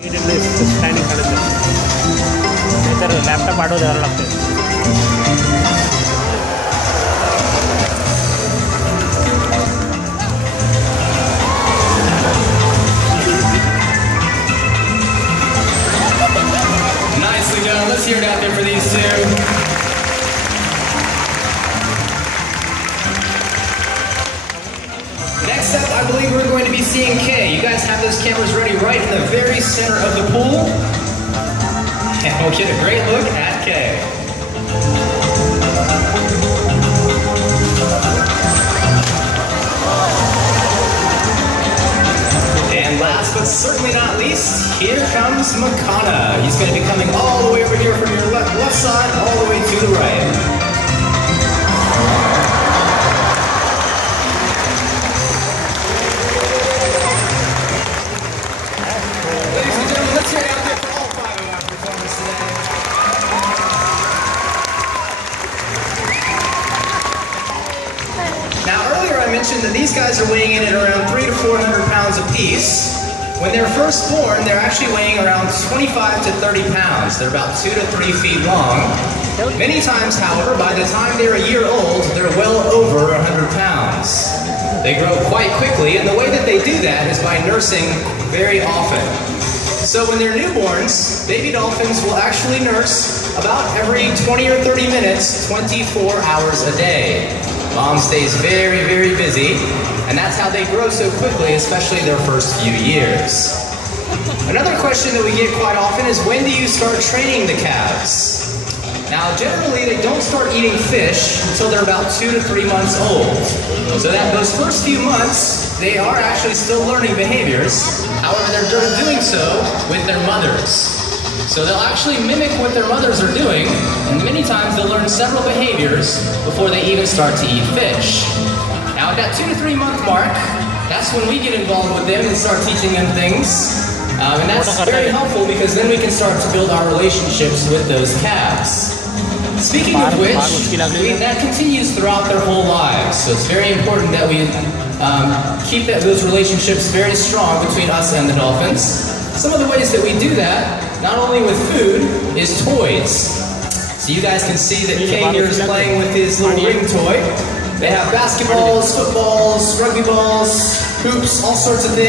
Standing काढायचं नाही तर लॅपटॉप आडवं द्यायला लागतं. Nicely done. Let's hear it out there for these two. Next up, I believe we're going to be seeing Kay. You guys have those cameras ready right in the very center of the pool. And we'll get a great look at Kay. And last but certainly not least, here comes Makana. He's going to be coming all the way over here from your left side, all the way to the right. Now earlier I mentioned that these guys are weighing in at around 300 to 400 pounds apiece. When they're first born, they're actually weighing around 25 to 30 pounds. They're about 2 to 3 feet long. Many times, however, by the time they're a year old, they're well over 100 pounds. They grow quite quickly, and the way that they do that is by nursing very often. So when they're newborns, baby dolphins will actually nurse about every 20 or 30 minutes, 24 hours a day. Mom stays very, very busy, and that's how they grow so quickly, especially their first few years. Another question that we get quite often is, when do you start training the calves? Now, generally, they don't start eating fish until they're about 2 to 3 months old. So that those first few months, they are actually still learning behaviors. However, they're doing so with their mothers. So they'll actually mimic what their mothers are doing, and many times they'll learn several behaviors before they even start to eat fish. Now at that 2 to 3 month mark, that's when we get involved with them and start teaching them things. And that's very helpful because then we can start to build our relationships with those calves. Speaking of which, that continues throughout their whole lives. So it's very important that we keep those relationships very strong between us and the dolphins. Some of the ways that we do that, not only with food, is toys. So you guys can see that Kay here is playing with his little ring toy. They have basketballs, footballs, rugby balls, hoops, all sorts of things.